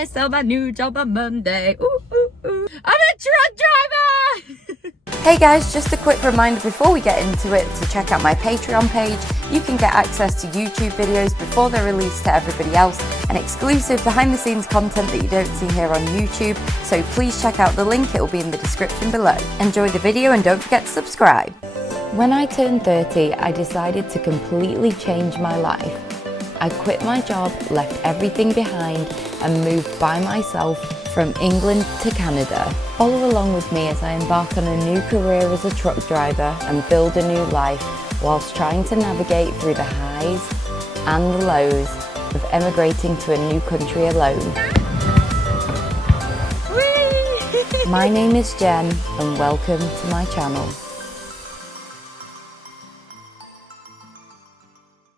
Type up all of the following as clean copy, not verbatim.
I start my new job on Monday. Ooh, ooh, ooh. I'm a truck driver! Hey guys, just a quick reminder before we get into it to check out my Patreon page. You can get access to YouTube videos before they're released to everybody else and exclusive behind the scenes content that you don't see here on YouTube. So please check out the link, it will be in the description below. Enjoy the video and don't forget to subscribe. When I turned 30, I decided to completely change my life. I quit my job, left everything behind and moved by myself from England to Canada. Follow along with me as I embark on a new career as a truck driver and build a new life whilst trying to navigate through the highs and the lows of emigrating to a new country alone. My name is Jen and welcome to my channel.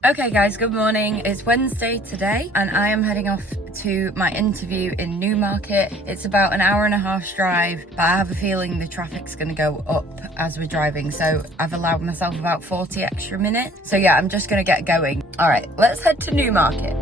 Okay guys, good morning. It's Wednesday today and I am heading off to my interview in Newmarket. It's about an hour and a half's drive, but I have a feeling the traffic's gonna go up as we're driving, so I've allowed myself about 40 extra minutes. So yeah, I'm just gonna get going. All right, let's head to Newmarket.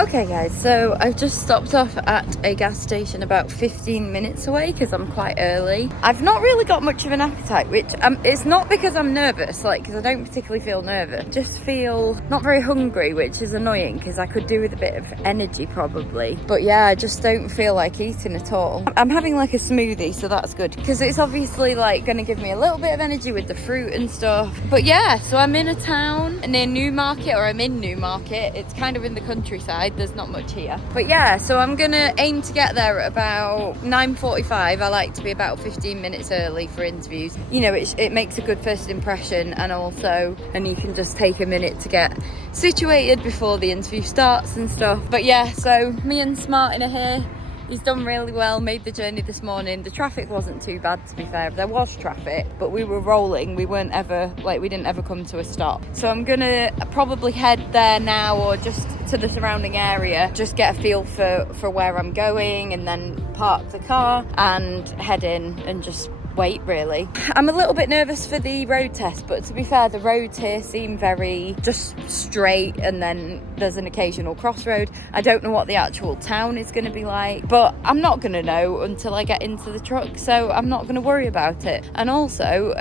Okay guys, so I've just stopped off at a gas station about 15 minutes away because I'm quite early. I've not really got much of an appetite, which it's not because I'm nervous, like, because I don't particularly feel nervous. I just feel not very hungry, which is annoying because I could do with a bit of energy probably. But yeah, I just don't feel like eating at all. I'm having like a smoothie, so that's good because it's obviously like going to give me a little bit of energy with the fruit and stuff. But yeah, so I'm in a town near Newmarket, or I'm in Newmarket. It's kind of in the countryside. There's not much here, but yeah, so I'm gonna aim to get there at about 9:45. I like to be about 15 minutes early for interviews. You know, it makes a good first impression, and you can just take a minute to get situated before the interview starts and stuff. But yeah, so me and Smartin are here. He's done really well, made the journey this morning. The traffic wasn't too bad, to be fair. There was traffic, but we were rolling. We didn't ever come to a stop. So I'm gonna probably head there now, or just to the surrounding area, just get a feel for where I'm going, and then park the car and head in and just wait, really. I'm a little bit nervous for the road test, but to be fair, the roads here seem very just straight, and then there's an occasional crossroad. I don't know what the actual town is going to be like, but I'm not going to know until I get into the truck, so I'm not going to worry about it. And also,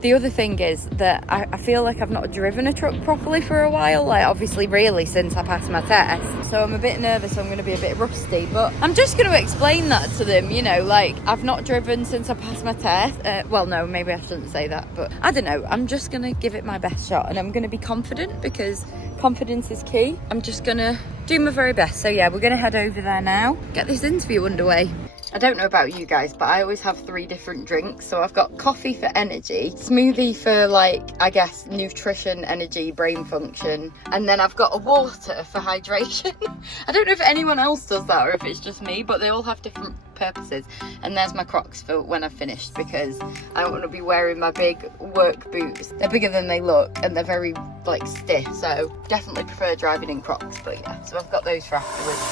the other thing is that I feel like I've not driven a truck properly for a while, like obviously really since I passed my test, so I'm a bit nervous. I'm going to be a bit rusty, but I'm just going to explain that to them, you know, like I've not driven since I passed my test. Well, no, maybe I shouldn't say that, but I don't know. I'm just gonna give it my best shot, and I'm gonna be confident because confidence is key. I'm just gonna do my very best. So yeah, we're gonna head over there now, get this interview underway. I don't know about you guys, but I always have 3 different drinks. So I've got coffee for energy, smoothie for, like, I guess nutrition, energy, brain function, and then I've got a water for hydration. I don't know if anyone else does that or if it's just me, but they all have different purposes. And there's my Crocs for when I've finished, because I don't want to be wearing my big work boots. They're bigger than they look and they're very like stiff, so definitely prefer driving in Crocs. But yeah, so I've got those for afterwards.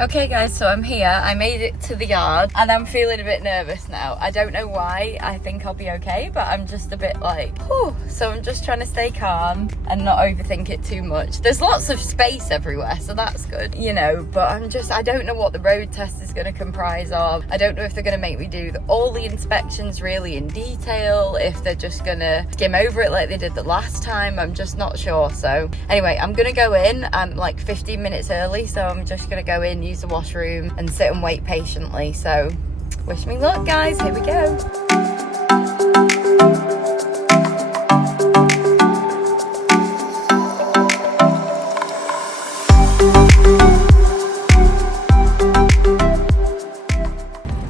Okay guys, so I'm here. I made it to the yard and I'm feeling a bit nervous now. I don't know why. I think I'll be okay, but I'm just a bit like, whew. So I'm just trying to stay calm and not overthink it too much. There's lots of space everywhere, so that's good, you know, but I don't know what the road test is going to comprise of. I don't know if they're going to make me do all the inspections really in detail, if they're just going to skim over it like they did the last time. I'm just not sure. So anyway, I'm going to go in. I'm like 15 minutes early, so I'm just going to go in, use the washroom and sit and wait patiently. So wish me luck, guys. Here we go.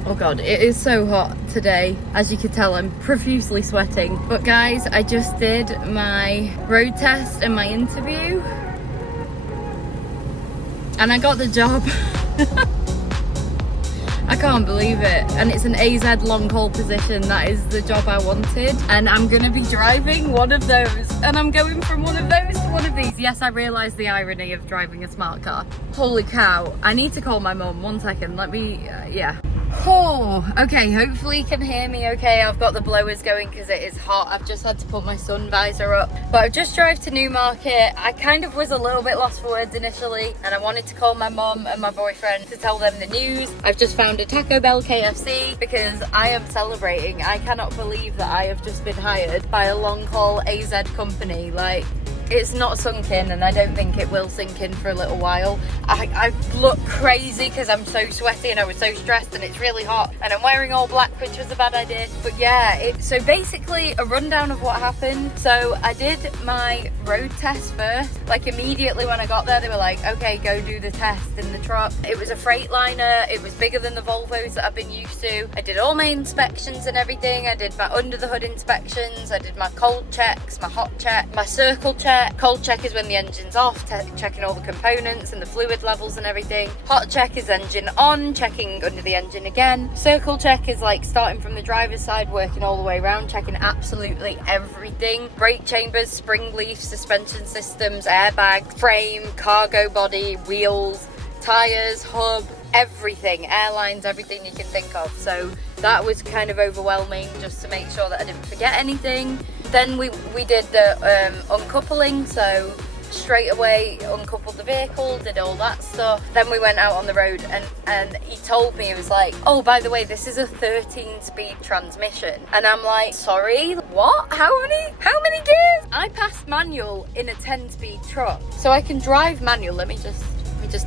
Oh god, it is so hot today. As you can tell, I'm profusely sweating. But guys, I just did my road test and my interview and I got the job. I can't believe it. And it's an AZ long haul position. That is the job I wanted. And I'm gonna be driving one of those. And I'm going from one of those to one of these. Yes, I realise the irony of driving a smart car. Holy cow. I need to call my mum. 1 second. Let me, yeah. Oh, okay, hopefully you can hear me okay. I've got the blowers going because it is hot. I've just had to put my sun visor up. But I've just drove to Newmarket. I kind of was a little bit lost for words initially, and I wanted to call my mum and my boyfriend to tell them the news. I've just found a Taco Bell KFC because I am celebrating. I cannot believe that I have just been hired by a long haul AZ company. Like, it's not sunk in, and I don't think it will sink in for a little while. I look crazy because I'm so sweaty and I was so stressed, and it's really hot, and I'm wearing all black, which was a bad idea. But yeah, so basically a rundown of what happened. So I did my road test first. Like, immediately when I got there, they were like, okay, go do the test in the truck. It was a Freightliner. It was bigger than the Volvos that I've been used to. I did all my inspections and everything. I did my under the hood inspections. I did my cold checks, my hot check, my circle check. Cold check is when the engine's off, checking all the components and the fluid levels and everything. Hot check is engine on, checking under the engine again. Circle check is like starting from the driver's side, working all the way around, checking absolutely everything. Brake chambers, spring leaf, suspension systems, airbag, frame, cargo body, wheels, tyres, hub, everything, airlines, everything you can think of. So that was kind of overwhelming, just to make sure that I didn't forget anything. Then we did the uncoupling, so straight away uncoupled the vehicle, did all that stuff. Then we went out on the road, and he told me, he was like, oh, by the way, this is a 13-speed transmission. And I'm like, sorry, what? How many gears? I passed manual in a 10-speed truck, so I can drive manual. Let me just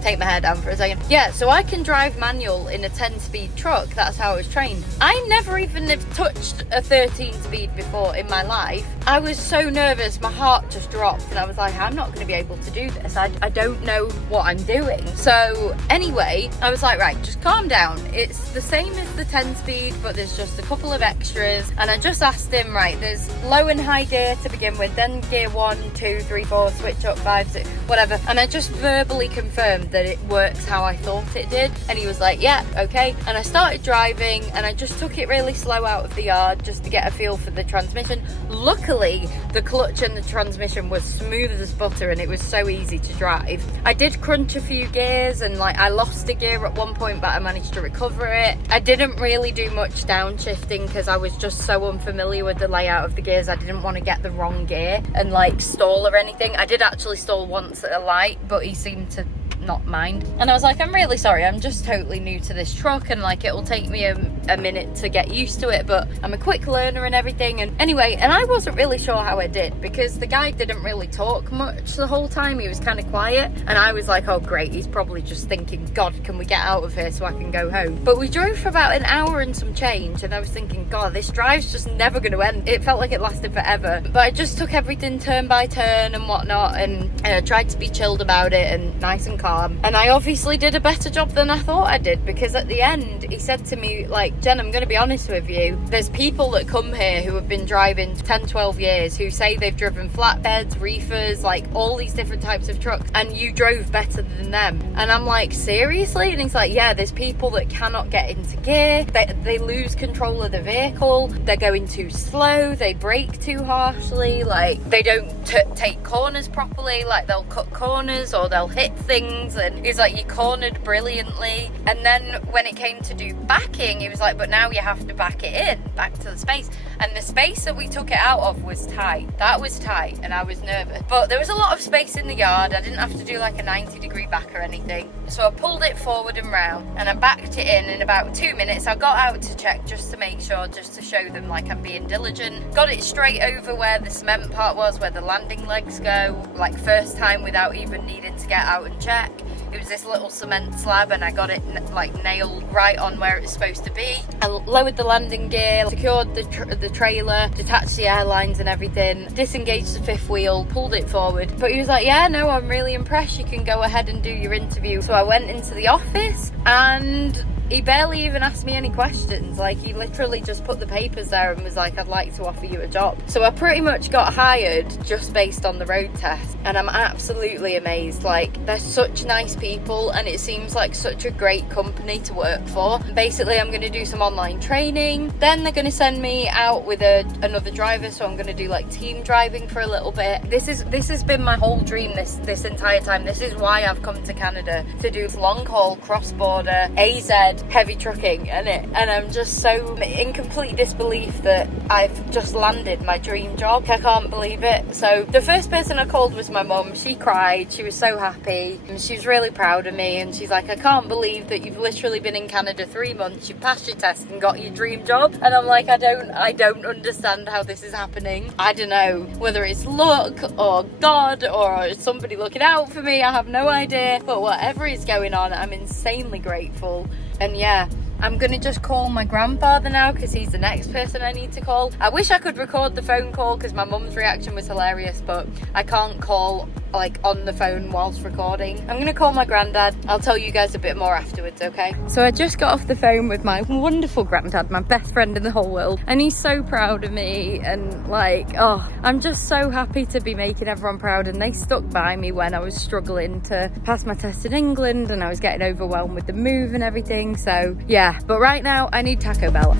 take my hair down for a second. Yeah, so I can drive manual in a 10-speed truck. That's how I was trained. I never even have touched a 13-speed before in my life. I was so nervous, my heart just dropped, and I was like, I'm not going to be able to do this. I don't know what I'm doing. So anyway, I was like, right, just calm down. It's the same as the 10-speed, but there's just a couple of extras. And I just asked him, right, there's low and high gear to begin with, then gear 1, 2, 3, 4, switch up, 5, 6, whatever. And I just verbally confirmed that it works how I thought it did, and he was like, yeah, okay. And I started driving, and I just took it really slow out of the yard just to get a feel for the transmission. Luckily, the clutch and the transmission was smooth as butter, and it was so easy to drive. I did crunch a few gears, and like I lost a gear at one point, but I managed to recover it. I didn't really do much downshifting because I was just so unfamiliar with the layout of the gears. I didn't want to get the wrong gear and like stall or anything. I did actually stall once at a light, but he seemed to not mind, and I was like, I'm really sorry, I'm just totally new to this truck, and like it'll take me a minute to get used to it, but I'm a quick learner and everything. And anyway, and I wasn't really sure how I did because the guy didn't really talk much the whole time. He was kind of quiet, and I was like, oh great, he's probably just thinking, God, can we get out of here so I can go home? But we drove for about an hour and some change, and I was thinking, God, this drive's just never going to end. It felt like it lasted forever, but I just took everything turn by turn and whatnot, and tried to be chilled about it and nice and calm. And I obviously did a better job than I thought I did, because at the end he said to me, like, Jen, I'm going to be honest with you, there's people that come here who have been driving 10-12 years who say they've driven flatbeds, reefers, like all these different types of trucks, and you drove better than them. And I'm like, seriously? And he's like, yeah, there's people that cannot get into gear, they lose control of the vehicle, they're going too slow, they brake too harshly, like they don't take corners properly, like they'll cut corners or they'll hit things. And he's like, you cornered brilliantly. And then when it came to do backing, he was like, but now you have to back it in, back to the space. And the space that we took it out of was tight. That was tight, and I was nervous. But there was a lot of space in the yard. I didn't have to do like a 90-degree back or anything. So I pulled it forward and round, and I backed it in about 2 minutes. I got out to check just to make sure, just to show them like I'm being diligent. Got it straight over where the cement part was, where the landing legs go, like first time without even needing to get out and check. It was this little cement slab, and I got it like nailed right on where it was supposed to be. I lowered the landing gear, secured the trailer, detached the airlines and everything, disengaged the fifth wheel, pulled it forward. But he was like, yeah, no, I'm really impressed, you can go ahead and do your interview. So I went into the office, and He barely even asked me any questions. Like, he literally just put the papers there and was like, I'd like to offer you a job. So I pretty much got hired just based on the road test, and I'm absolutely amazed. Like, they're such nice people, and it seems like such a great company to work for. Basically, I'm going to do some online training, then they're going to send me out with another driver, so I'm going to do like team driving for a little bit. This has been my whole dream this entire time. This is why I've come to Canada, to do long haul, cross-border, AZ, heavy trucking, and I'm just so in complete disbelief that I've just landed my dream job. I can't believe it. So the first person I called was my mum. She cried, she was so happy, and she was really proud of me, and she's like, I can't believe that you've literally been in Canada 3 months, you've passed your test and got your dream job. And I'm like, I don't understand how this is happening. I don't know whether it's luck or God or somebody looking out for me. I have no idea, but whatever is going on, I'm insanely grateful. And yeah, I'm gonna just call my grandfather now because he's the next person I need to call. I wish I could record the phone call because my mum's reaction was hilarious, but I can't call like on the phone whilst recording. I'm gonna call my granddad. I'll tell you guys a bit more afterwards, okay? So I just got off the phone with my wonderful granddad, my best friend in the whole world, and he's so proud of me, and like, oh, I'm just so happy to be making everyone proud. And they stuck by me when I was struggling to pass my test in England and I was getting overwhelmed with the move and everything. So yeah, but right now I need Taco Bell.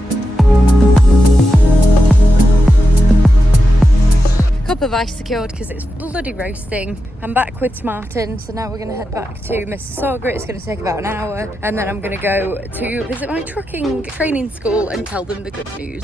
Cup of ice secured because it's bloody roasting. I'm back with Martin, so now we're going to head back to Mississauga. It's going to take about an hour, and then I'm going to go to visit my trucking training school and tell them the good news.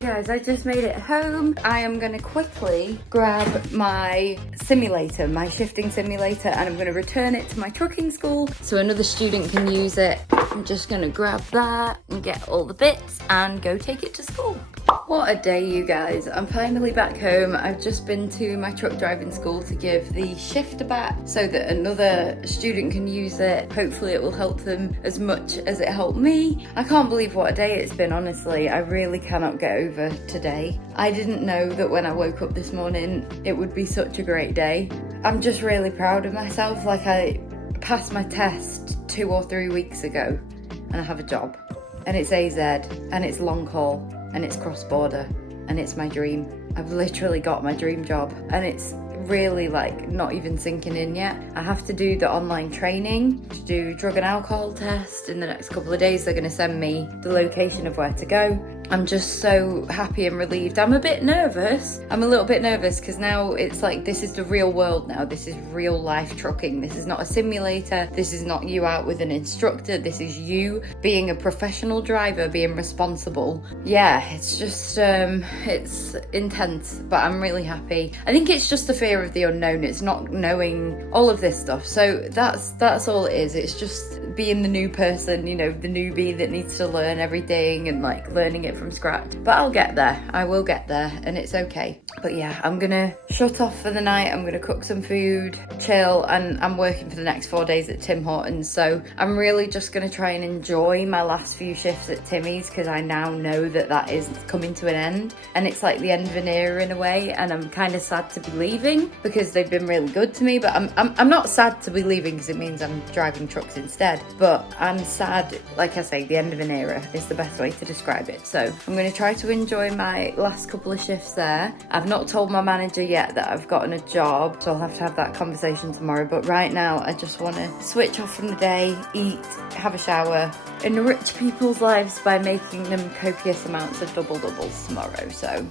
Guys, I just made it home. I am going to quickly grab my simulator, my shifting simulator, and I'm going to return it to my trucking school so another student can use it. I'm just going to grab that and get all the bits and go take it to school. What a day, you guys. I'm finally back home. I've just been to my truck driving school to give the shifter back so that another student can use it. Hopefully it will help them as much as it helped me. I can't believe what a day it's been, honestly. I really cannot get over today. I didn't know that when I woke up this morning it would be such a great day. I'm just really proud of myself. Like, I passed my test 2 or 3 weeks ago and I have a job, and it's AZ, and it's long haul, and it's cross-border, and it's my dream. I've literally got my dream job, and it's really like not even sinking in yet. I have to do the online training to do drug and alcohol test in the next couple of days. They're going to send me the location of where to go. I'm just so happy and relieved. I'm a bit nervous. I'm a little bit nervous because now it's like, this is the real world now. This is real life trucking. This is not a simulator. This is not you out with an instructor. This is you being a professional driver, being responsible. Yeah, it's just, it's intense, but I'm really happy. I think it's just the fear of the unknown. It's not knowing all of this stuff. So that's all it is. It's just being the new person, you know, the newbie that needs to learn everything and like learning it from scratch. But I'll get there. I will get there, and it's okay. But yeah, I'm gonna shut off for the night. I'm gonna cook some food, chill, and I'm working for the next 4 days at Tim Hortons. So I'm really just gonna try and enjoy my last few shifts at Timmy's, because I now know that that is coming to an end, and it's like the end of an era in a way. And I'm kind of sad to be leaving because they've been really good to me. But I'm not sad to be leaving because it means I'm driving trucks instead. But I'm sad, like I say, the end of an era is the best way to describe it. So I'm going to try to enjoy my last couple of shifts there. I've not told my manager yet that I've gotten a job, so I'll have to have that conversation tomorrow. But right now, I just want to switch off from the day, eat, have a shower, enrich people's lives by making them copious amounts of double-doubles tomorrow. So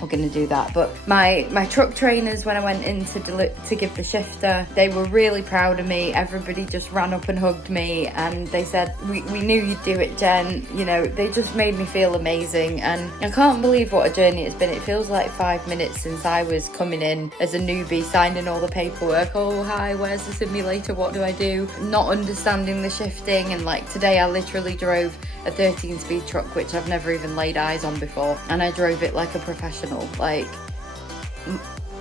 we're going to do that. But my truck trainers, when I went in to give the shifter, they were really proud of me. Everybody just ran up and hugged me, and they said, we knew you'd do it, Jen. You know, they just made me feel amazing. And I can't believe what a journey it's been. It feels like 5 minutes since I was coming in as a newbie, signing all the paperwork. Oh, hi, where's the simulator? What do I do? Not understanding the shifting. And like today, I literally drove a 13-speed truck, which I've never even laid eyes on before, and I drove it like a professional. Like,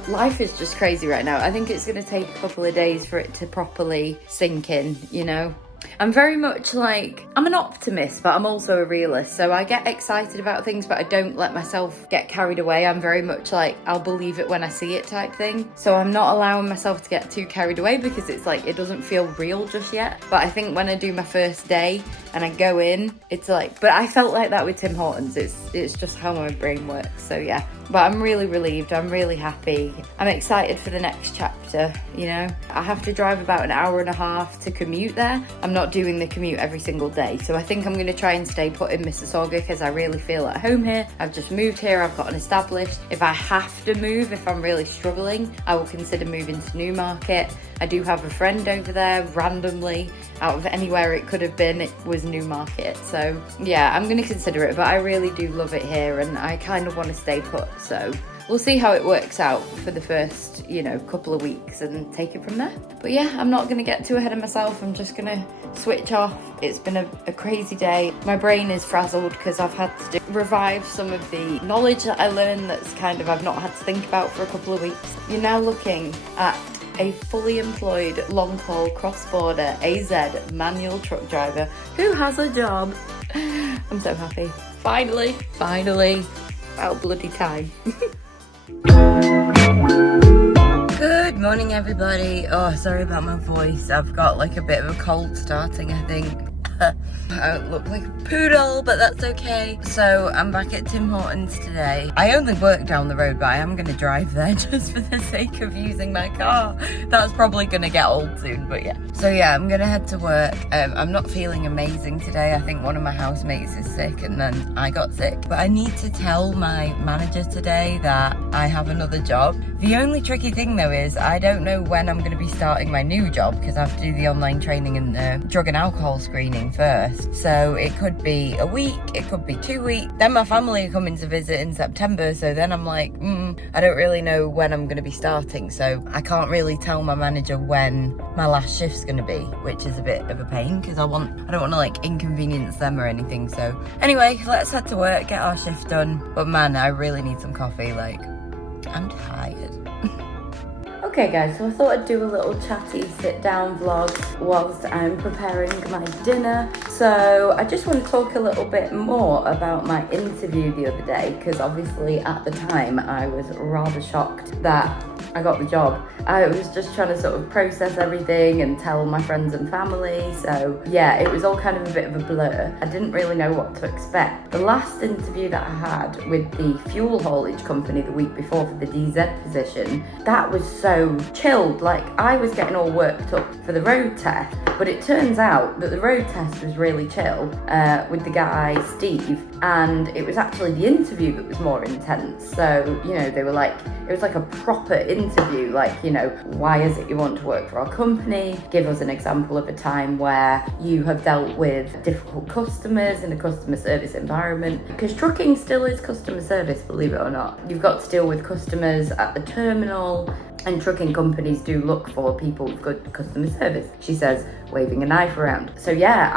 life is just crazy right now. I think it's going to take a couple of days for it to properly sink in, you know. I'm very much like, I'm an optimist, but I'm also a realist. So I get excited about things, but I don't let myself get carried away. I'm very much like, I'll believe it when I see it type thing. So I'm not allowing myself to get too carried away because it's like, it doesn't feel real just yet. But I think when I do my first day and I go in, it's like, but I felt like that with Tim Hortons. It's just how my brain works. So yeah, but I'm really relieved. I'm really happy. I'm excited for the next chapter, you know. I have to drive about an hour and a half to commute there. I'm not doing the commute every single day. So I think I'm going to try and stay put in Mississauga because I really feel at home here. I've just moved here. I've gotten established. If I have to move, if I'm really struggling, I will consider moving to Newmarket. I do have a friend over there randomly. Out of anywhere it could have been, it was Newmarket. So yeah, I'm going to consider it, but I really do love it here and I kind of want to stay put. So we'll see how it works out for the first, you know, couple of weeks and take it from there. But yeah, I'm not going to get too ahead of myself. I'm just going to switch off. It's been a crazy day. My brain is frazzled because I've had to revive some of the knowledge that I learned that's kind of I've not had to think about for a couple of weeks. You're now looking at a fully employed long-haul cross-border AZ manual truck driver who has a job. I'm so happy. Finally, about bloody time. Good morning, everybody. Oh, sorry about my voice. I've got like a bit of a cold starting, I think. I look like a poodle, but that's okay. So I'm back at Tim Hortons today. I only work down the road, but I am going to drive there just for the sake of using my car. That's probably going to get old soon, but yeah. So yeah, I'm going to head to work. I'm not feeling amazing today. I think one of my housemates is sick and then I got sick. But I need to tell my manager today that I have another job. The only tricky thing though is I don't know when I'm going to be starting my new job because I have to do the online training and the drug and alcohol screening first. So it could be a week, it could be 2 weeks. Then my family are coming to visit in September. So then I'm like, I don't really know when I'm going to be starting. So I can't really tell my manager when my last shift's going to be, which is a bit of a pain because I don't want to like inconvenience them or anything. So anyway, let's head to work, get our shift done. But man, I really need some coffee. Like, I'm tired. Okay guys, so I thought I'd do a little chatty sit down vlog whilst I'm preparing my dinner. So I just want to talk a little bit more about my interview the other day because obviously at the time I was rather shocked that I got the job. I was just trying to sort of process everything and tell my friends and family. So yeah, it was all kind of a bit of a blur. I didn't really know what to expect. The last interview that I had with the fuel haulage company the week before for the DZ position, that was so chilled. Like I was getting all worked up for the road test, but it turns out that the road test was really chill with the guy Steve, and it was actually the interview that was more intense. So, you know, they were like, it was like a proper interview, like, you know, why is it you want to work for our company? Give us an example of a time where you have dealt with difficult customers in a customer service environment, because trucking still is customer service, believe it or not. You've got to deal with customers at the terminal, and trucking companies do look for people with good customer service, she says, waving a knife around. So yeah,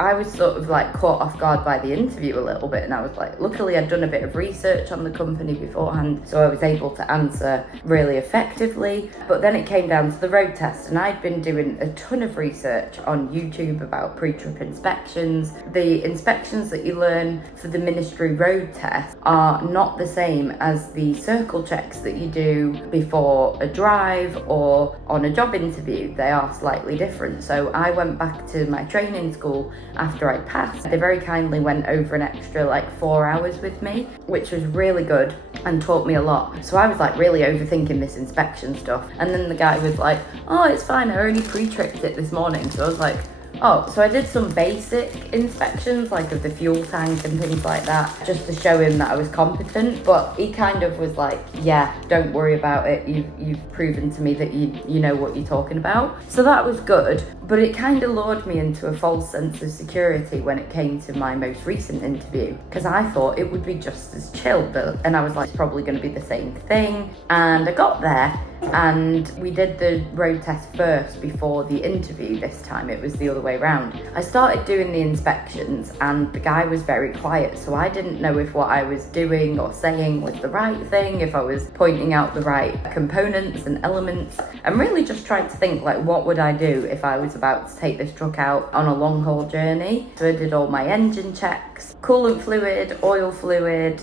I was sort of like caught off guard by the interview a little bit, and I was like, luckily I'd done a bit of research on the company beforehand, so I was able to answer really effectively. But then it came down to the road test, and I'd been doing a ton of research on YouTube about pre-trip inspections. The inspections that you learn for the ministry road test are not the same as the circle checks that you do before a drive or on a job interview. They are slightly different. So I went back to my training school after I passed. They very kindly went over an extra like 4 hours with me, which was really good and taught me a lot. So I was like really overthinking this inspection stuff, and then the guy was like, oh, it's fine, I only pre-tripped it this morning. So I was like, oh, so I did some basic inspections, like of the fuel tank and things like that, just to show him that I was competent. But he kind of was like, yeah, don't worry about it. You've proven to me that you know what you're talking about. So that was good. But it kind of lured me into a false sense of security when it came to my most recent interview, because I thought it would be just as chill. And I was like, it's probably going to be the same thing. And I got there, and we did the road test first before the interview. This time it was the other way around. I started doing the inspections and the guy was very quiet, so I didn't know if what I was doing or saying was the right thing, if I was pointing out the right components and elements. I'm really just trying to think, like, what would I do if I was about to take this truck out on a long haul journey. So I did all my engine checks, coolant fluid, oil fluid,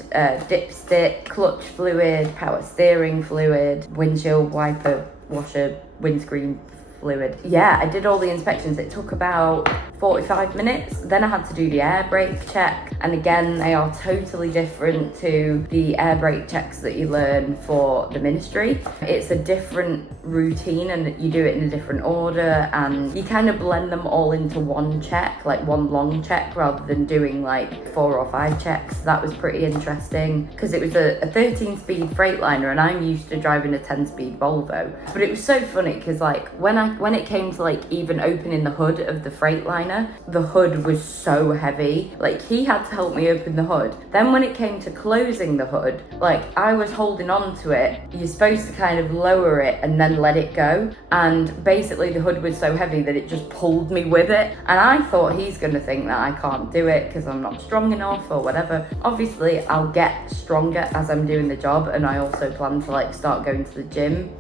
dipstick, clutch fluid, power steering fluid, windshield wiper, washer, windscreen fluid. Yeah, I did all the inspections. It took about 45 minutes. Then I had to do the air brake check, and again they are totally different to the air brake checks that you learn for the ministry. It's a different routine and you do it in a different order, and you kind of blend them all into one check, like one long check, rather than doing like 4 or 5 checks. That was pretty interesting because it was a 13-speed Freightliner and I'm used to driving a 10-speed Volvo. But it was so funny because like when it came to like even opening the hood of the Freightliner, the hood was so heavy. Like he had to help me open the hood. Then when it came to closing the hood, like I was holding on to it. You're supposed to kind of lower it and then let it go. And basically the hood was so heavy that it just pulled me with it. And I thought he's gonna think that I can't do it because I'm not strong enough or whatever. Obviously I'll get stronger as I'm doing the job, and I also plan to like start going to the gym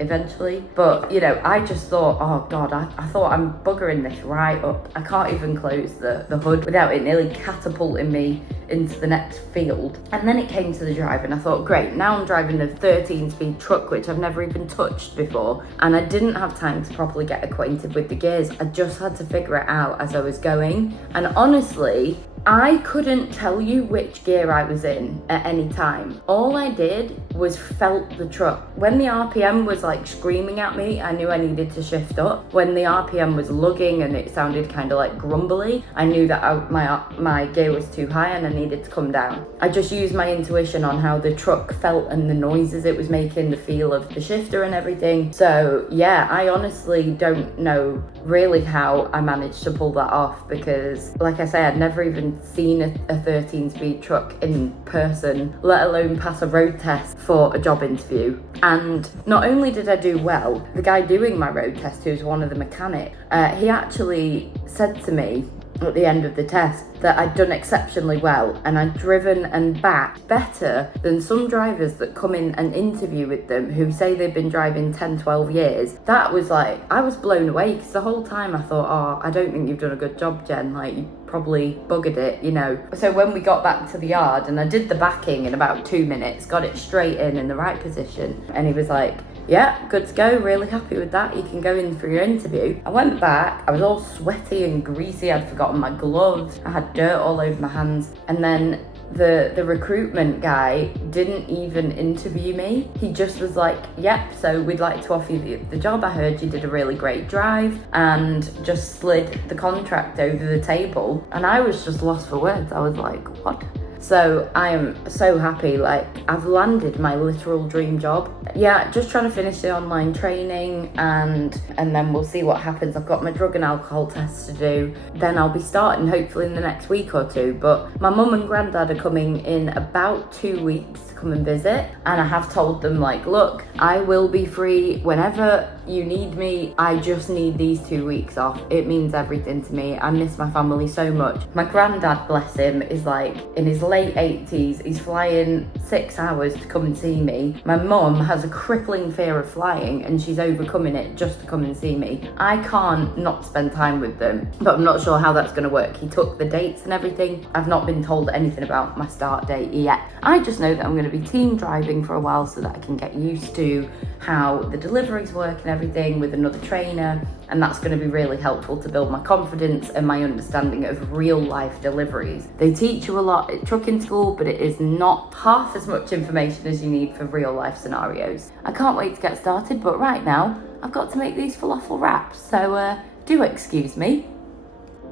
eventually. But you know, I just thought, oh god, I thought I'm buggering this right up. I can't even close the hood without it nearly catapulting me into the next field. And then it came to the drive and I thought, great, now I'm driving a 13-speed truck which I've never even touched before, and I didn't have time to properly get acquainted with the gears. I just had to figure it out as I was going, and honestly I couldn't tell you which gear I was in at any time. All I did was felt the truck. When the RPM was like screaming at me, I knew I needed to shift up. When the RPM was lugging and it sounded kind of like grumbly, I knew that my gear was too high and I needed to come down. I just used my intuition on how the truck felt and the noises it was making, the feel of the shifter and everything. So yeah, I honestly don't know really how I managed to pull that off because, like I say, I'd never even seen a 13-speed truck in person, let alone pass a road test for a job interview. And not only did I do well, the guy doing my road test, who's one of the mechanics, he actually said to me at the end of the test that I'd done exceptionally well and I'd driven and back better than some drivers that come in and interview with them who say they've been driving 10-12 years. That was like, I was blown away because the whole time I thought, oh, I don't think you've done a good job, Jen, like you probably buggered it, you know. So when we got back to the yard and I did the backing in about 2 minutes, got it straight in the right position, and he was like, yeah, good to go, really happy with that, you can go in for your interview. I went back, I was all sweaty and greasy, I'd forgotten my gloves, I had dirt all over my hands, and then the recruitment guy didn't even interview me. He just was like, yep, so we'd like to offer you the job. I heard you did a really great drive, and just slid the contract over the table. And I was just lost for words. I was like, what? So I am so happy, like I've landed my literal dream job. Yeah, just trying to finish the online training and then we'll see what happens. I've got my drug and alcohol tests to do. Then I'll be starting hopefully in the next week or two. But my mum and granddad are coming in about 2 weeks to come and visit. And I have told them like, look, I will be free whenever you need me. I just need these 2 weeks off. It means everything to me. I miss my family so much. My granddad, bless him, is like in his late 80s. He's flying 6 hours to come and see me. My mum has a crippling fear of flying and she's overcoming it just to come and see me. I can't not spend time with them, but I'm not sure how that's going to work. He took the dates and everything. I've not been told anything about my start date yet. I just know that I'm going to be team driving for a while so that I can get used to how the deliveries work and everything with another trainer, and that's going to be really helpful to build my confidence and my understanding of real life deliveries. They teach you a lot at trucking school, but it is not half as much information as you need for real life scenarios. I can't wait to get started, but right now I've got to make these falafel wraps, so do excuse me.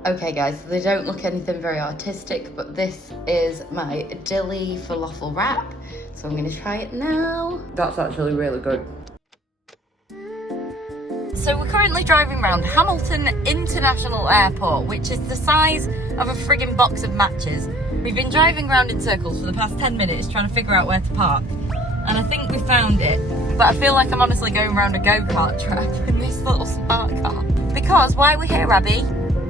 Okay guys, they don't look anything very artistic, but this is my dilly falafel wrap, so I'm going to try it now. That's actually really good. So we're currently driving around Hamilton International Airport, which is the size of a friggin' box of matches. We've been driving around in circles for the past 10 minutes trying to figure out where to park, and I think we found it, but I feel like I'm honestly going around a go-kart track in this little spark car. Because why are we here, Abby?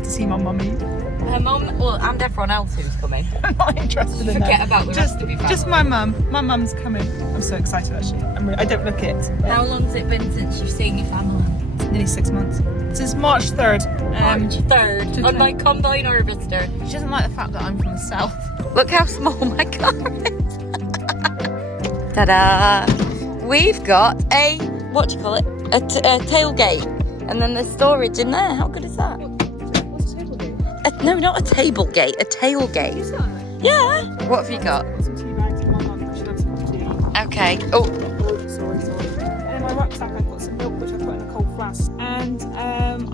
To see my mummy. Her mum, well, and everyone else who's coming. I'm not interested in Forget that. about the rest of your family. Just my mum. My mum's coming. I'm so excited actually. I don't look it. How long's it been since you've seen your family? Nearly 6 months. Since March 3rd. March 3rd on my combine harvester. She doesn't like the fact that I'm from the south. Look how small my car is. Ta-da! We've got a, what do you call it? A tailgate. And then there's storage in there. How good is that? What's a tailgate? No, not a table gate, a tailgate. Is that? Yeah. What have you got? Got some tea bags in my mum because she loves some tea. Okay. Oh, Sorry. And in my rucksack I've got some milk which I put in a cold flask. And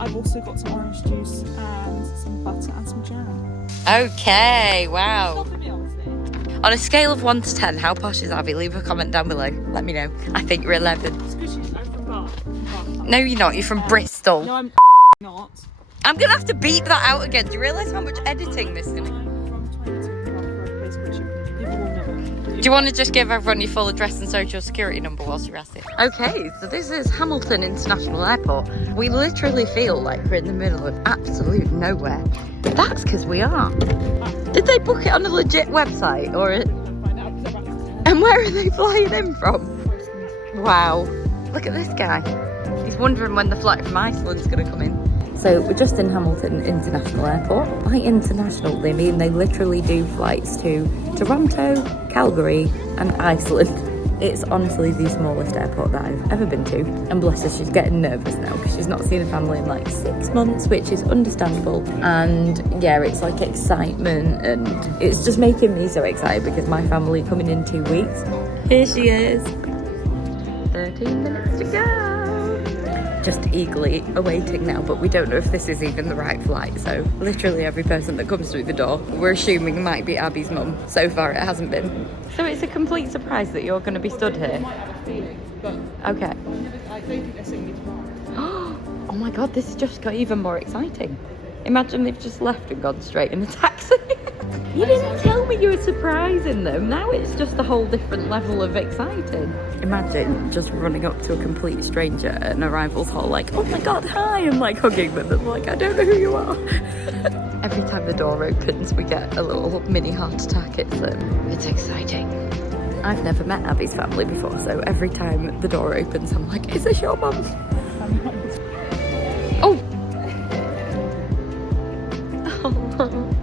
I've also got some orange juice and some butter and some jam. okay. Wow. Helping me, obviously. On a scale of 1 to 10, how posh is Abby? Leave a comment down below. Let me know. I think you're 11. It's because I'm from Bath. No, you're not. You're from Bristol. No, I'm not. I'm going to have to beep that out again. Do you realise how much editing this is going to... I'm from 22 for a place called Chipley. People will know it. Do you want to just give everyone your full address and social security number whilst you're at it? Okay, so this is Hamilton International Airport. We literally feel like we're in the middle of absolute nowhere. That's because we are. Did they book it on a legit website or? And where are they flying in from? Wow, look at this guy. He's wondering when the flight from Iceland's going to come in. So we're just in Hamilton International Airport. By international, they mean they literally do flights to Toronto, Calgary and Iceland. It's honestly the smallest airport that I've ever been to. And bless her, she's getting nervous now because she's not seen a family in like 6 months, which is understandable. And yeah, it's like excitement and it's just making me so excited because my family coming in 2 weeks. Here she is. 13 minutes to go. Just eagerly awaiting now, but we don't know if this is even the right flight. So literally every person that comes through the door, we're assuming might be Abby's mum. So far it hasn't been. So it's a complete surprise that you're going to be stood here. Okay. I don't think they're seeing me tomorrow. Oh my god, this has just got even more exciting. Imagine they've just left and gone straight in the taxi. You didn't tell me you were surprising them. Now it's just a whole different level of exciting. Imagine just running up to a complete stranger at an arrivals hall like, oh my god, hi, and like hugging them and like, I don't know who you are. Every time the door opens, we get a little mini heart attack. It's exciting. I've never met Abby's family before, so every time the door opens, I'm like, is this your mum? Oh. Oh.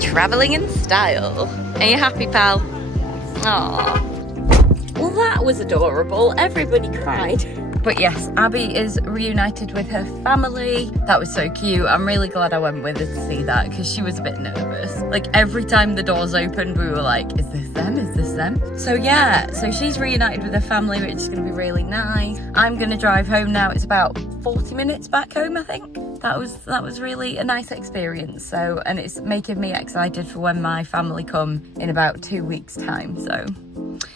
Travelling in style. Are you happy, pal? Aww. Well, that was adorable. Everybody cried. But yes, Abby is reunited with her family. That was so cute. I'm really glad I went with her to see that because she was a bit nervous. Like every time the doors opened, we were like, is this them? Is this them? So yeah, so she's reunited with her family, which is going to be really nice. I'm going to drive home now. It's about 40 minutes back home, I think. That was really a nice experience. So, and it's making me excited for when my family come in about 2 weeks' time. So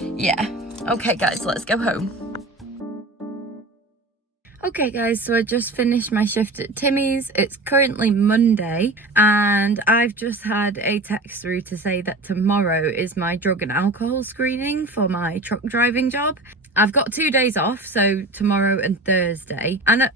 yeah. Okay guys, let's go home. Okay guys, so I just finished my shift at Timmy's. It's currently Monday and I've just had a text through to say that tomorrow is my drug and alcohol screening for my truck driving job. I've got 2 days off, so tomorrow and Thursday, and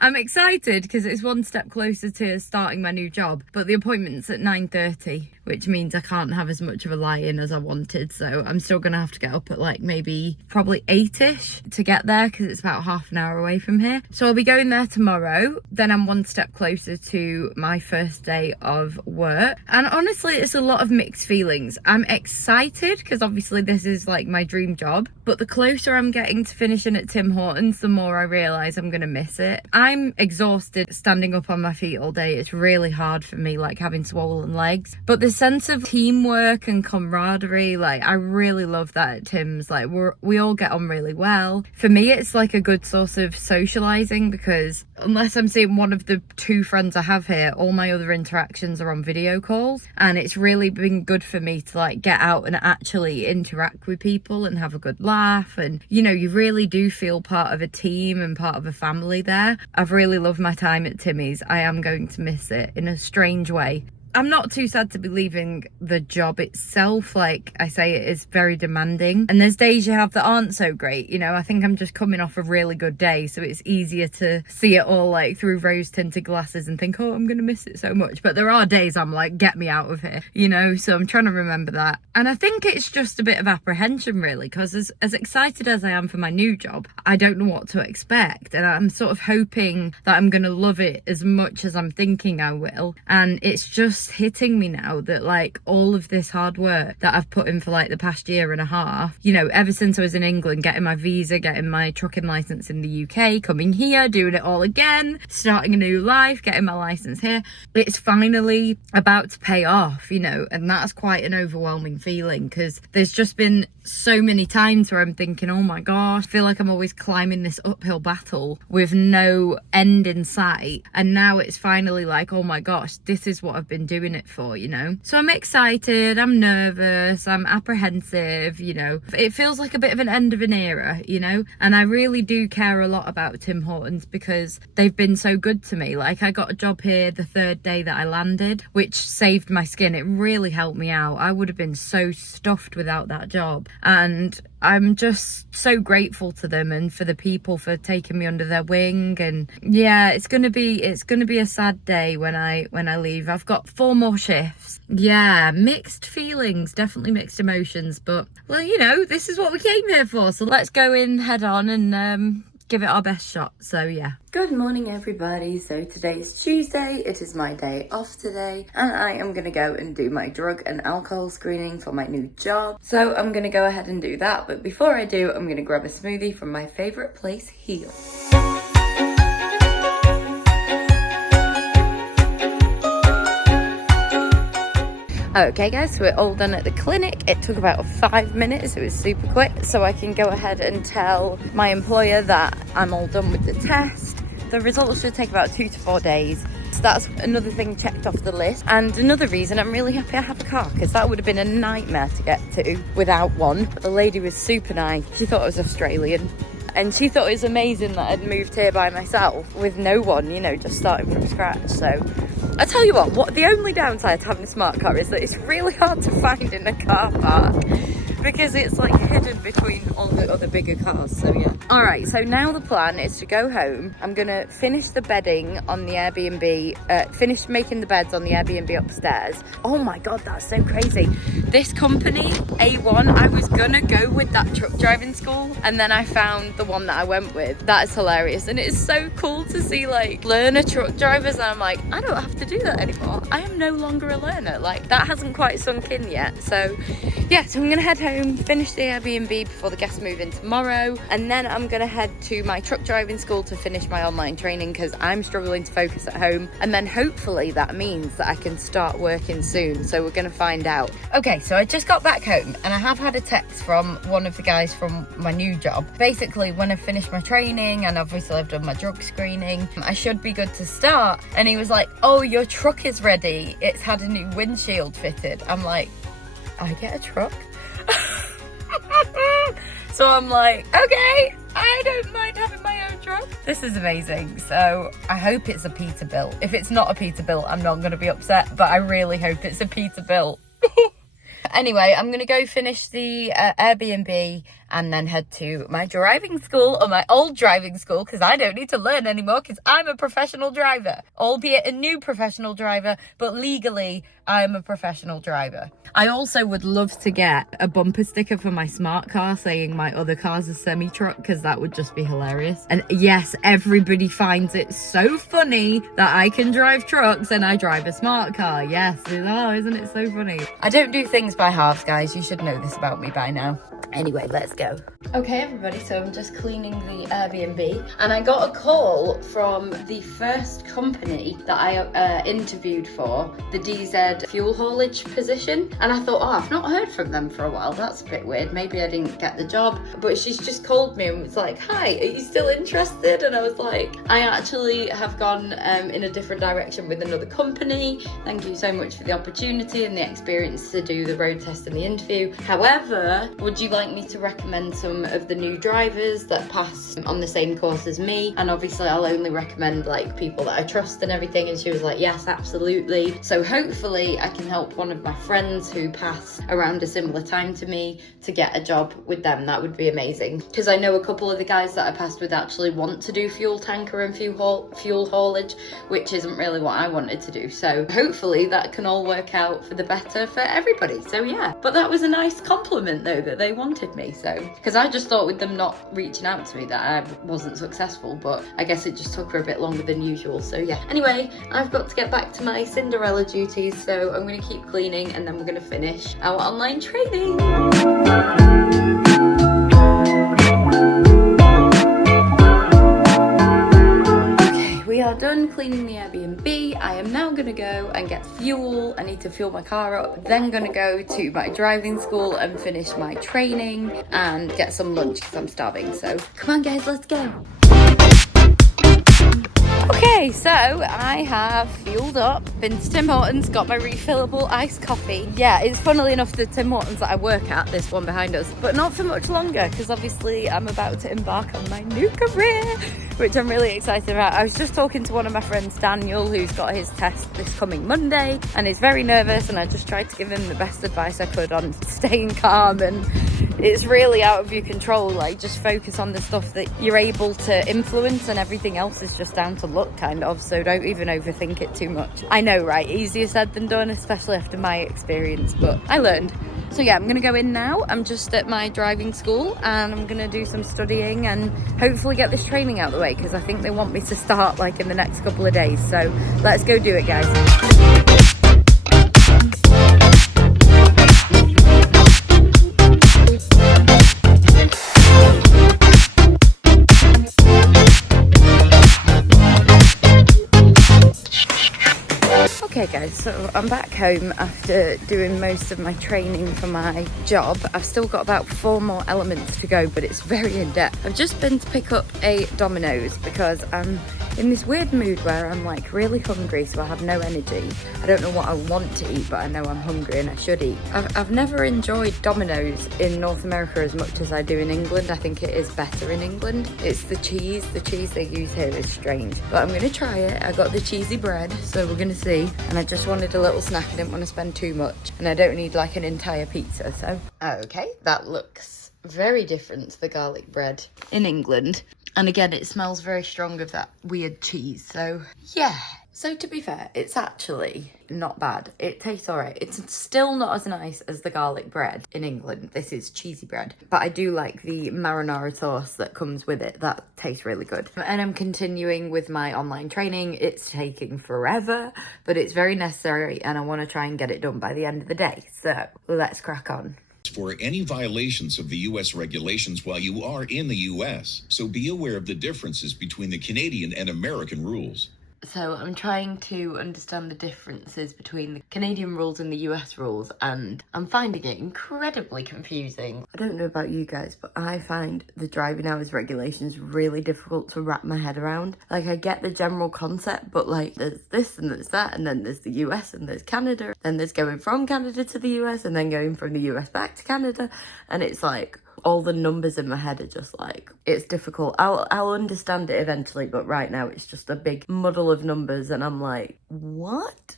I'm excited because it's one step closer to starting my new job, but the appointment's at 9:30, which means I can't have as much of a lie-in as I wanted, so I'm still gonna have to get up at like maybe probably 8ish to get there because it's about half an hour away from here. So I'll be going there tomorrow, then I'm one step closer to my first day of work, and honestly it's a lot of mixed feelings. I'm excited because obviously this is like my dream job, but the closer I'm getting to finishing at Tim Hortons, the more I realise I'm gonna miss it. I'm exhausted standing up on my feet all day. It's really hard for me, like having swollen legs, but the sense of teamwork and camaraderie, like I really love that at Tim's. Like we all get on really well. For me it's like a good source of socialising because unless I'm seeing one of the 2 friends I have here, all my other interactions are on video calls, and it's really been good for me to like get out and actually interact with people and have a good laugh. And you know, you really do feel part of a team and part of a family there. I've really loved my time at Timmy's. I am going to miss it in a strange way. I'm not too sad to be leaving the job itself. Like I say, it is very demanding, and there's days you have that aren't so great, you know. I think I'm just coming off a really good day, so it's easier to see it all like through rose tinted glasses and think, oh, I'm gonna miss it so much. But there are days I'm like, get me out of here, you know. So I'm trying to remember that. And I think it's just a bit of apprehension really, because as excited as I am for my new job, I don't know what to expect, and I'm sort of hoping that I'm gonna love it as much as I'm thinking I will. And it's just hitting me now that like all of this hard work that I've put in for like the past year and a half, you know, ever since I was in England, getting my visa, getting my trucking license in the UK, coming here, doing it all again, starting a new life, getting my license here, it's finally about to pay off, you know. And that's quite an overwhelming feeling, because there's just been so many times where I'm thinking, oh my gosh, I feel like I'm always climbing this uphill battle with no end in sight, and now it's finally like, oh my gosh, this is what I've been doing it for, you know. So I'm excited, I'm nervous, I'm apprehensive, you know. It feels like a bit of an end of an era, you know. And I really do care a lot about Tim Hortons because they've been so good to me. Like I got a job here the third day that I landed, which saved my skin. It really helped me out. I would have been so stuffed without that job, and I'm just so grateful to them and for the people for taking me under their wing. And yeah, it's gonna be a sad day when I leave. I've got 4 more shifts. Yeah, mixed feelings, definitely mixed emotions, but well, you know, this is what we came here for, so let's go in head on and give it our best shot. So yeah. Good morning everybody. So today's Tuesday, it is my day off today, and I am going to go and do my drug and alcohol screening for my new job. So I'm going to go ahead and do that, but before I do, I'm going to grab a smoothie from my favourite place here. Okay guys, so we're all done at the clinic. It took about 5 minutes, it was super quick, so I can go ahead and tell my employer that I'm all done with the test. The results should take about 2 to 4 days. So that's another thing checked off the list. And another reason I'm really happy I have a car, because that would have been a nightmare to get to without one. But the lady was super nice. She thought I was Australian, and she thought it was amazing that I'd moved here by myself with no one, you know, just starting from scratch. So I tell you what the only downside to having a smart car is that it's really hard to find in a car park, because it's like hidden between all the other bigger cars. So yeah. All right, so now the plan is to go home. I'm gonna finish the bedding on the Airbnb, finish making the beds on the Airbnb upstairs. Oh my God, that's so crazy. This company, A1, I was gonna go with that truck driving school, and then I found the one that I went with. That is hilarious, and it is so cool to see like learner truck drivers, and I'm like, I don't have to do that anymore. I am no longer a learner. Like that hasn't quite sunk in yet. So yeah, so I'm gonna head home, finish the Airbnb before the guests move in tomorrow, and then I'm gonna head to my truck driving school to finish my online training, because I'm struggling to focus at home, and then hopefully that means that I can start working soon. So we're gonna find out. Okay, so I just got back home, and I have had a text from one of the guys from my new job. Basically, when I finished my training and obviously I've done my drug screening, I should be good to start. And he was like, oh, your truck is ready, it's had a new windshield fitted. I'm like, I get a truck? So I'm like, okay, I don't mind having my own truck. This is amazing. So I hope it's a Peterbilt. If it's not a Peterbilt, I'm not going to be upset, but I really hope it's a Peterbilt. Anyway, I'm going to go finish the Airbnb and then head to my driving school, or my old driving school, because I don't need to learn anymore because I'm a professional driver, albeit a new professional driver, but legally I'm a professional driver. I also would love to get a bumper sticker for my smart car saying my other car's a semi-truck, because that would just be hilarious. And yes, everybody finds it so funny that I can drive trucks and I drive a smart car. Yes, oh, isn't it so funny? I don't do things by halves, guys. You should know this about me by now. Anyway, let's go. Okay, everybody, so I'm just cleaning the Airbnb, and I got a call from the first company that I interviewed for, the DZ fuel haulage position, and I thought, oh, I've not heard from them for a while. That's a bit weird. Maybe I didn't get the job. But she's just called me and was like, hi, are you still interested? And I was like, I actually have gone in a different direction with another company. Thank you so much for the opportunity and the experience to do the road test and the interview. However, would you like me to recommend some some of the new drivers that pass on the same course as me, and obviously I'll only recommend like people that I trust and everything, and she was like, yes, absolutely. So hopefully I can help one of my friends who pass around a similar time to me to get a job with them. That would be amazing, because I know a couple of the guys that I passed with actually want to do fuel tanker and fuel haulage, which isn't really what I wanted to do. So hopefully that can all work out for the better for everybody. So yeah, but that was a nice compliment though, that they wanted me. So because I just thought with them not reaching out to me that I wasn't successful, but I guess it just took her a bit longer than usual. So yeah, anyway, I've got to get back to my Cinderella duties, so I'm going to keep cleaning and then we're going to finish our online training. We are done cleaning the Airbnb. I am now gonna go and get fuel. I need to fuel my car up. Then gonna go to my driving school and finish my training and get some lunch because I'm starving. So come on guys, let's go. Okay, so I have fueled up, been to Tim Hortons, got my refillable iced coffee. Yeah, it's funnily enough the Tim Hortons that I work at, this one behind us, but not for much longer because obviously I'm about to embark on my new career, which I'm really excited about. I was just talking to one of my friends, Daniel, who's got his test this coming Monday and is very nervous, and I just tried to give him the best advice I could on staying calm, and it's really out of your control. Like, just focus on the stuff that you're able to influence and everything else is just down to luck, kind of. So don't even overthink it too much. I know, right? Easier said than done, especially after my experience, but I learned. So yeah, I'm gonna go in now. I'm just at my driving school and I'm gonna do some studying and hopefully get this training out of the way, because I think they want me to start like in the next couple of days. So let's go do it, guys. Okay guys, so I'm back home after doing most of my training for my job. I've still got about 4 more elements to go, but it's very in-depth. I've just been to pick up a Domino's because I'm in this weird mood where I'm like really hungry, so I have no energy. I don't know what I want to eat, but I know I'm hungry and I should eat. I've never enjoyed Domino's in North America as much as I do in England. I think it is better in England. It's the cheese they use here is strange, but I'm gonna try it. I got the cheesy bread, so we're gonna see. And I just wanted a little snack. I didn't want to spend too much, and I don't need like an entire pizza. So okay, that looks very different to the garlic bread in England, and again it smells very strong of that weird cheese. So yeah, so to be fair, it's actually not bad. It tastes all right. It's still not as nice as the garlic bread in England. This is cheesy bread, but I do like the marinara sauce that comes with it. That tastes really good. And I'm continuing with my online training. It's taking forever, but it's very necessary, and I want to try and get it done by the end of the day. So let's crack on. For any violations of the U.S. regulations while you are in the U.S., so be aware of the differences between the Canadian and American rules. So I'm trying to understand the differences between the Canadian rules and the US rules, and I'm finding it incredibly confusing. I don't know about you guys, but I find the driving hours regulations really difficult to wrap my head around. Like, I get the general concept, but like there's this and there's that, and then there's the US and there's Canada, then there's going from Canada to the US and then going from the US back to Canada, and it's like all the numbers in my head are just like, it's difficult. I'll understand it eventually, but right now it's just a big muddle of numbers and I'm like, what?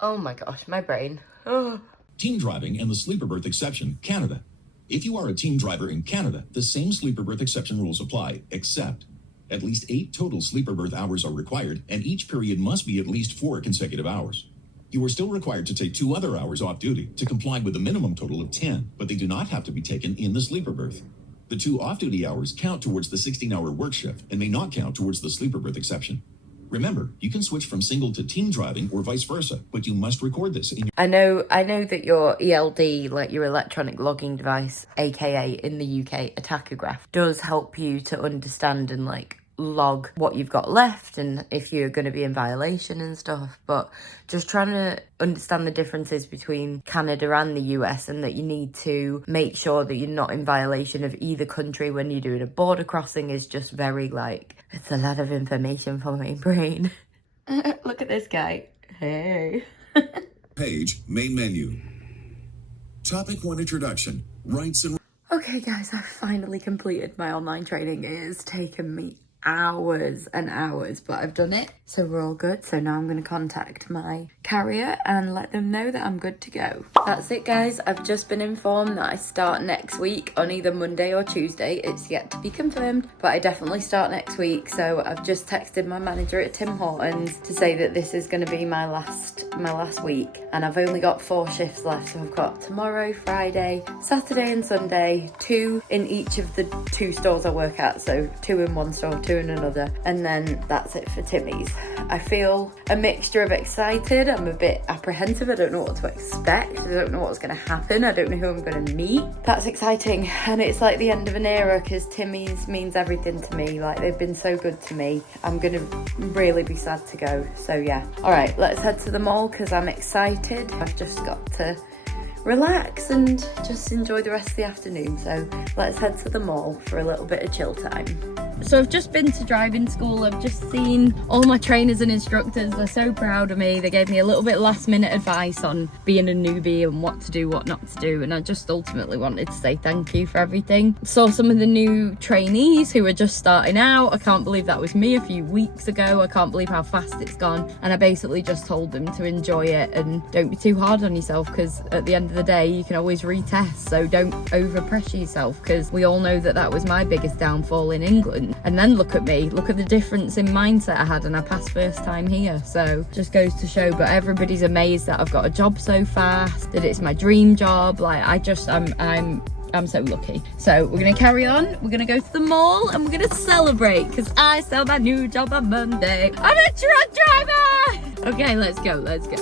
Oh my gosh, my brain. Oh. Team driving and the sleeper berth exception, Canada. If you are a team driver in Canada, the same sleeper berth exception rules apply, except at least 8 total sleeper berth hours are required, and each period must be at least 4 consecutive hours. You are still required to take 2 other hours off duty to comply with a minimum total of 10, but they do not have to be taken in the sleeper berth. The 2 off-duty hours count towards the 16-hour work shift and may not count towards the sleeper berth exception. Remember, you can switch from single to team driving or vice versa, but you must record this in your... I know that your ELD, like your electronic logging device, aka in the UK, a tachograph, does help you to understand and like log what you've got left and if you're going to be in violation and stuff, but just trying to understand the differences between Canada and the US, and that you need to make sure that you're not in violation of either country when you're doing a border crossing is just very like, it's a lot of information for my brain. Look at this guy. Hey. Page, main menu. Topic 1, introduction. Rights and... Okay guys, I've finally completed my online training. It has taken me hours and hours, but I've done it, so we're all good. So now I'm going to contact my carrier and let them know that I'm good to go. That's it guys, I've just been informed that I start next week on either Monday or Tuesday. It's yet to be confirmed, but I definitely start next week. So I've just texted my manager at Tim Hortons to say that this is going to be my last week, and I've only got 4 shifts left. So I've got tomorrow, Friday, Saturday and Sunday, 2 in each of the 2 stores I work at. So 2 in one store, 2 in another, and then that's it for Timmy's. I feel a mixture of excited, I'm a bit apprehensive, I don't know what to expect, I don't know what's going to happen, I don't know who I'm going to meet. That's exciting, and it's like the end of an era because Timmy's means everything to me. Like, they've been so good to me. I'm going to really be sad to go. So yeah, all right, let's head to the mall because I'm excited. I've just got to relax and just enjoy the rest of the afternoon. So let's head to the mall for a little bit of chill time. So I've just been to driving school. I've just seen all my trainers and instructors. They're so proud of me. They gave me a little bit last minute advice on being a newbie and what to do, what not to do. And I just ultimately wanted to say thank you for everything. Saw some of the new trainees who were just starting out. I can't believe that was me a few weeks ago. I can't believe how fast it's gone. And I basically just told them to enjoy it and don't be too hard on yourself, because at the end of the day, you can always retest. So don't over pressure yourself, because we all know that that was my biggest downfall in England. And then look at me, look at the difference in mindset I had, and I passed first time here. So just goes to show. But everybody's amazed that I've got a job so fast, that it's my dream job. Like, I'm so lucky. So we're gonna carry on, we're gonna go to the mall and we're gonna celebrate because I start my new job on Monday. I'm a truck driver! Okay, let's go, let's go.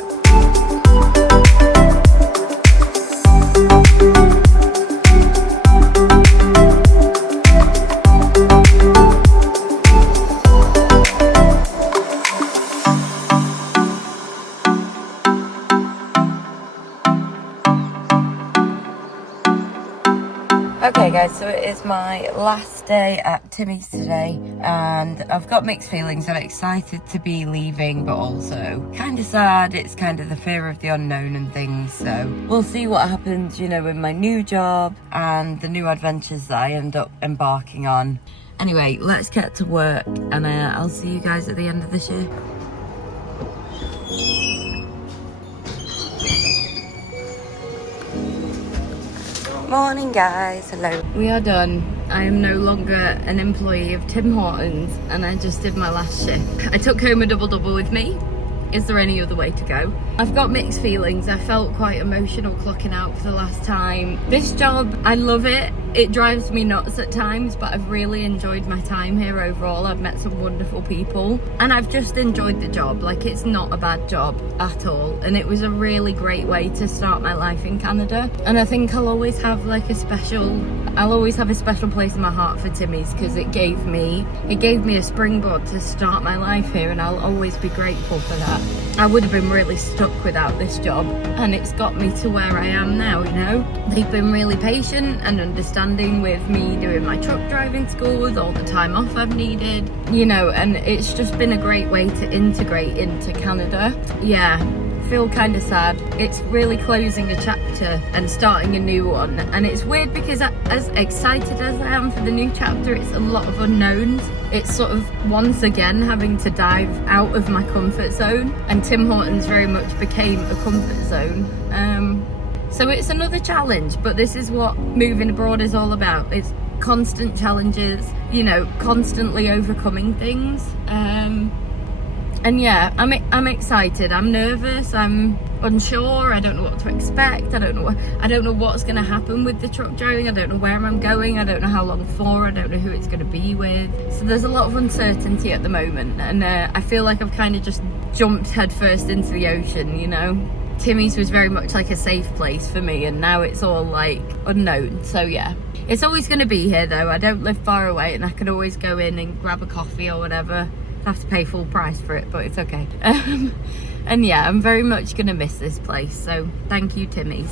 Okay guys, so it is my last day at Timmy's today and I've got mixed feelings. I'm excited to be leaving, but also kind of sad. It's kind of the fear of the unknown and things, so we'll see what happens, you know, in my new job and the new adventures that I end up embarking on. Anyway, let's get to work and I'll see you guys at the end of the shift. Morning guys, hello. We are done. I am no longer an employee of Tim Hortons and I just did my last shift. I took home a double with me. Is there any other way to go? I've got mixed feelings. I felt quite emotional clocking out for the last time. This job, I love it. It drives me nuts at times, but I've really enjoyed my time here overall. I've met some wonderful people and I've just enjoyed the job. Like, it's not a bad job at all. And it was a really great way to start my life in Canada. And I think I'll always have like a special place in my heart for Timmy's because it gave me a springboard to start my life here, and I'll always be grateful for that. I would have been really stuck without this job, and it's got me to where I am now, you know. They've been really patient and understanding with me doing my truck driving school with all the time off I've needed, you know, and it's just been a great way to integrate into Canada. Yeah, feel kind of sad. It's really closing a chapter and starting a new one, and it's weird because as excited as I am for the new chapter, it's a lot of unknowns. It's sort of once again having to dive out of my comfort zone, and Tim Hortons very much became a comfort zone. So it's another challenge, but this is what moving abroad is all about. It's constant challenges, you know, constantly overcoming things. And yeah, I'm excited. I'm nervous. I'm unsure. I don't know what to expect. I don't know what's going to happen with the truck driving. I don't know where I'm going. I don't know how long for. I don't know who it's going to be with. So there's a lot of uncertainty at the moment, and I feel like I've kind of just jumped headfirst into the ocean, you know. Timmy's was very much like a safe place for me, and now it's all like unknown. So yeah, it's always going to be here though. I don't live far away and I could always go in and grab a coffee or whatever. I have to pay full price for it, but it's okay. And yeah, I'm very much gonna miss this place, so thank you, Timmy's.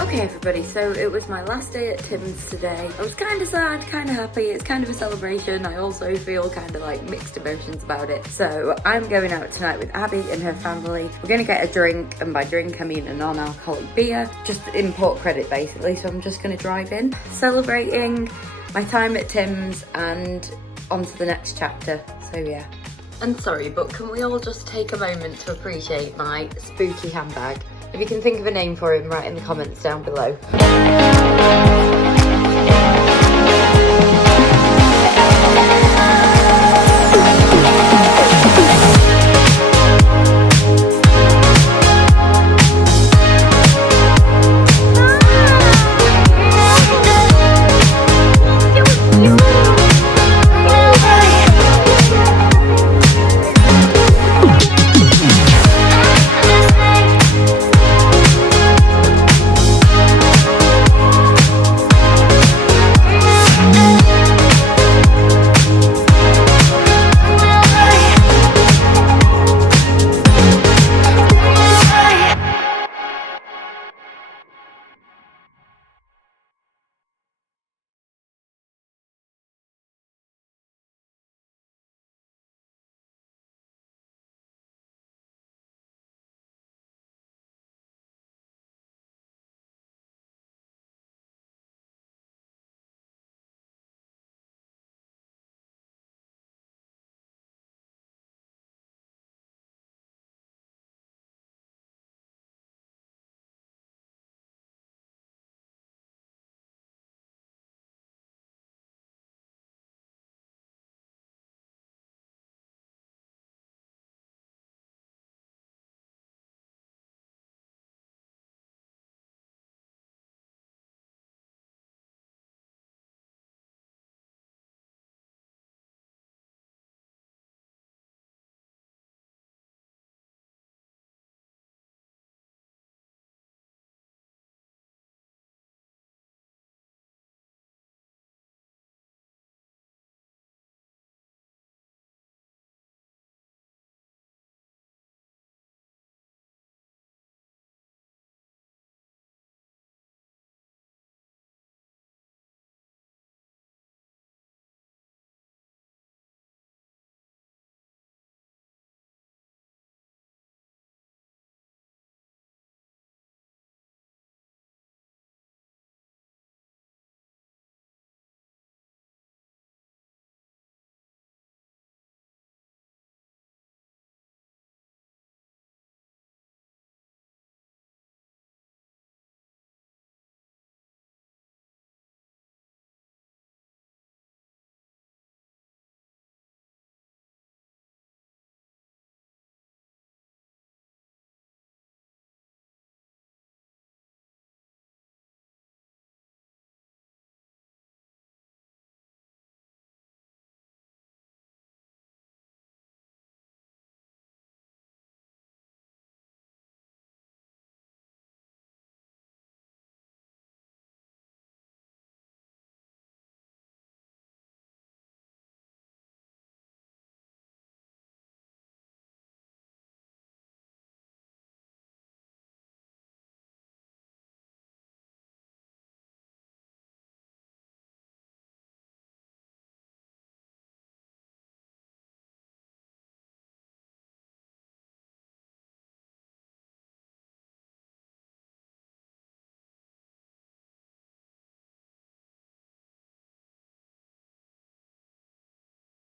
Okay everybody, so it was it's my last day at Tim's today. I was kind of sad, kind of happy. It's kind of a celebration. I also feel kind of like mixed emotions about it. So I'm going out tonight with Abby and her family. We're going to get a drink, and by drink I mean a non-alcoholic beer, just import credit basically. So I'm just going to drive in, celebrating my time at Tim's and on to the next chapter. So yeah. And sorry, but can we all just take a moment to appreciate my spooky handbag? If you can think of a name for him, write in the comments down below.